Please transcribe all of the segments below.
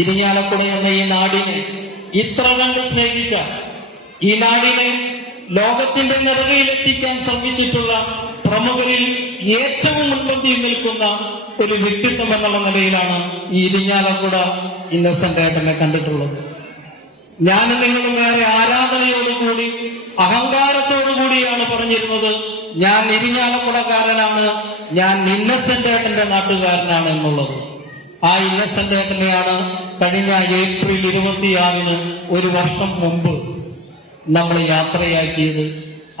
ഇരിഞ്ഞാലക്കുട എന്ന ഈ നാടിനെ ഇത്ര കണ്ട് സ്നേഹിച്ച ഈ നാടിനെ ലോകത്തിന്റെ നിറകയിലെത്തിക്കാൻ ശ്രമിച്ചിട്ടുള്ള പ്രമുഖരിൽ ഏറ്റവും മുൻപന്തിയിൽ നിൽക്കുന്ന ഒരു വ്യക്തിത്വം എന്നുള്ള നിലയിലാണ് ഈ ഇരിഞ്ഞാലക്കുട ഇന്നസെന്റ് ഏട്ടനെ കണ്ടിട്ടുള്ളത്. ഞാനും നിങ്ങളും വേറെ ആരാധനയോടുകൂടി അഹങ്കാരത്തോടുകൂടിയാണ് പറഞ്ഞിരുന്നത്. ഞാൻ ഇരിഞ്ഞാലക്കുടക്കാരനാണ് ഞാൻ ഇന്നസെന്റ് ഏട്ടന്റെ നാട്ടുകാരനാണ് എന്നുള്ളത്. ആ ഇന്നസെന്റ് ഏട്ടനെയാണ് കഴിഞ്ഞ ഏപ്രിൽ ഇരുപത്തിയാറിന് ഒരു വർഷം മുമ്പ് നമ്മൾ യാത്രയാക്കിയത്.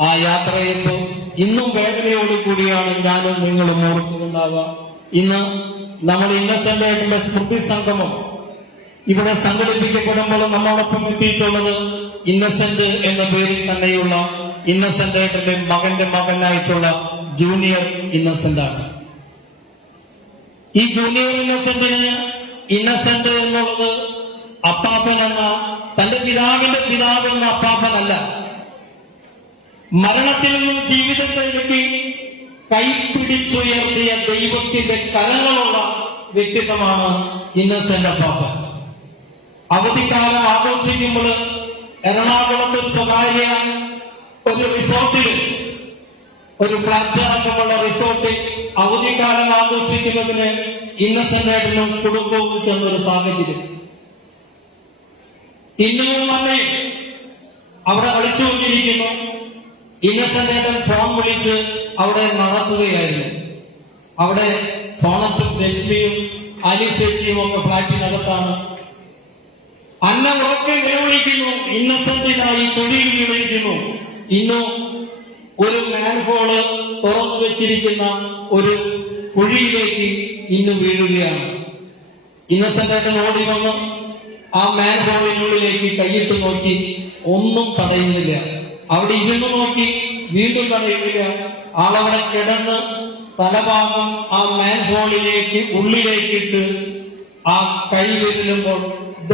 ആ യാത്രയപ്പോ ഇന്നും വേദനയോട് കൂടിയാണ് ഞാനും നിങ്ങളും ഓർക്കുന്നുണ്ടാവുക. ഇന്ന് നമ്മൾ ഇന്നസെന്റ് ഏട്ടന്റെ സ്മൃതി സംഗമം ഇവിടെ സംഘടിപ്പിക്കപ്പെടുമ്പോൾ നമ്മോടൊപ്പം എത്തിയിട്ടുള്ളത് ഇന്നസെന്റ് എന്ന പേരിൽ തന്നെയുള്ള ഇന്നസെന്റ് ഏട്ടന്റെ മകന്റെ മകനായിട്ടുള്ള ജൂനിയർ ഇന്നസെന്റ് ആണ് ഈ ജൂനിയർ ഇന്നസെന്റിന് ഇന്നസെന്റ് എന്നുള്ളത് അപ്പാപ്പൻ എന്ന തന്റെ പിതാവിന്റെ പിതാവ് എന്ന അപ്പാപ്പനല്ല മരണത്തിൽ നിന്നും ജീവിതത്തെ ജീവിതത്തിലേക്ക് കൈപ്പിടിച്ചുയർത്തിയ ദൈവത്തിന്റെ കലങ്ങളുള്ള വ്യക്തിത്വമാണ് ഇന്നസെന്റ് അപ്പാപ്പൻ. അവധിക്കാലം ആഘോഷിക്കുമ്പോൾ എറണാകുളത്ത് സ്വകാര്യ ഒരു റിസോർട്ടിൽ ഒരു ഫ്ലാറ്റ് റിസോർട്ടിൽ അവധിക്കാലം ആഘോഷിക്കുന്നതിന് ഇന്നസെന്റായിട്ടും കുടുംബവും ചെന്നൊരു സാഹചര്യം. ഇന്നും അമ്മയും അവിടെ കളിച്ചുകൊണ്ടിരിക്കുന്നു ആയിട്ടും ഫോൺ വിളിച്ച് അവിടെ നടത്തുകയായിരുന്നു. അവിടെ സോണത്തും രശ്മിയും അലിസേച്ചിയും ഒക്കെ ഫ്ലാറ്റിനകത്താണ്. അന്ന ഉറക്കെ നിലവിളിക്കുന്നു ഇന്നസെന്റിനായി തൊഴിൽ വിളിക്കുന്നു ഇന്നും ഒരു മാൻഹോൾ തുറന്നു വെച്ചിരിക്കുന്ന ഒരു കുഴിയിലേക്ക് ഇന്ന് വീഴുകയാണ്. ഇന്നസെന്റേട്ടൻ ഓടി വന്ന് ആ മാൻഹോളിനുള്ളിലേക്ക് കൈയിട്ട് നോക്കി ഒന്നും തടയുന്നില്ല അവിടെ ഇരുന്ന് നോക്കി വീണ്ടും തടയുന്നില്ല ആളവിടെ കിടന്ന് തലഭാഗം ആ മാൻഹോളിലേക്ക് ഉള്ളിലേക്കിട്ട് ആ കൈ വിരലുമ്പോൾ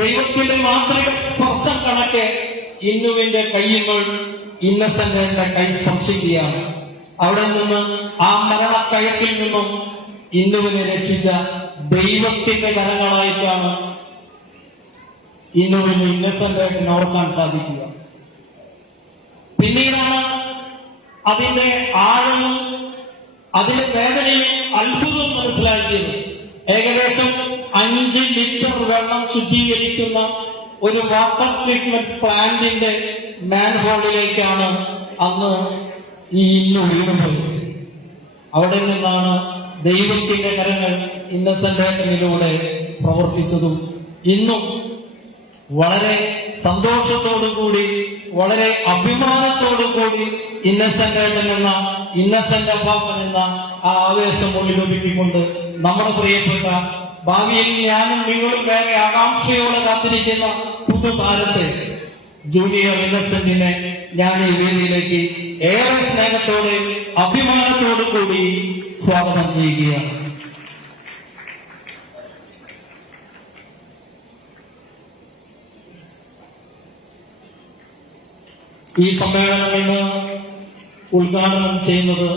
ദൈവത്തിന്റെ മാന്ത്രിക സ്പർശം കണക്കെ ഇന്നുവിന്റെ കയ്യുകൾ ഇന്നസെന്റിന്റെ കൈ സ്പർശിക്കുകയാണ്. അവിടെ നിന്ന് ആ മരണക്കയത്തിൽ നിന്നും ഇന്നുവിനെ രക്ഷിച്ച ദൈവത്തിന്റെ കരങ്ങളായിട്ടാണ് ഇന്നുവിന് ഇന്നസെന്റായിട്ട് ഓർക്കാൻ സാധിക്കുക. പിന്നീടാണ് അതിന്റെ ആഴവും അതിന്റെ വേദനയും അത്ഭുതവും മനസ്സിലാക്കിയത്. ഏകദേശം അഞ്ച് ലിറ്റർ വെള്ളം ശുദ്ധീകരിക്കുന്ന ഒരു വാട്ടർ ട്രീറ്റ്മെന്റ് പ്ലാന്റിന്റെ മാൻഹോളിലേക്കാണ് അന്ന് ഇന്ന് വീണുപോയത് അവിടെ നിന്നാണ് ദൈവത്തിന്റെ കരങ്ങൾ ഇന്നസെന്റേട്ടനിലൂടെ പ്രവർത്തിച്ചതും. ഇന്നും വളരെ സന്തോഷത്തോടു കൂടി വളരെ അഭിമാനത്തോടു കൂടി ഇന്നസെന്റ് ഏട്ടൻ എന്ന ഇന്നസെന്റ് അപ്പാപ്പൻ എന്ന ആ ആവേശം ഉള്ളിലൊതുക്കിക്കൊണ്ട് നമ്മുടെ പ്രിയപ്പെട്ട ഭാവിയിൽ ഞാനും നിങ്ങളും വേറെ ആകാംക്ഷയോടെ കാത്തിരിക്കുന്ന പുതുതാരത്തെ ജൂനിയർ ഇന്നസെന്റിനെ ഞാൻ ഈ വേദിയിലേക്ക് ഏറെ സ്നേഹത്തോടെ അഭിമാനത്തോടു കൂടി സ്വാഗതം ചെയ്യുകയാണ്. ഈ സമ്മേളനം ഇന്ന് ഉദ്ഘാടനം ചെയ്യുന്നത്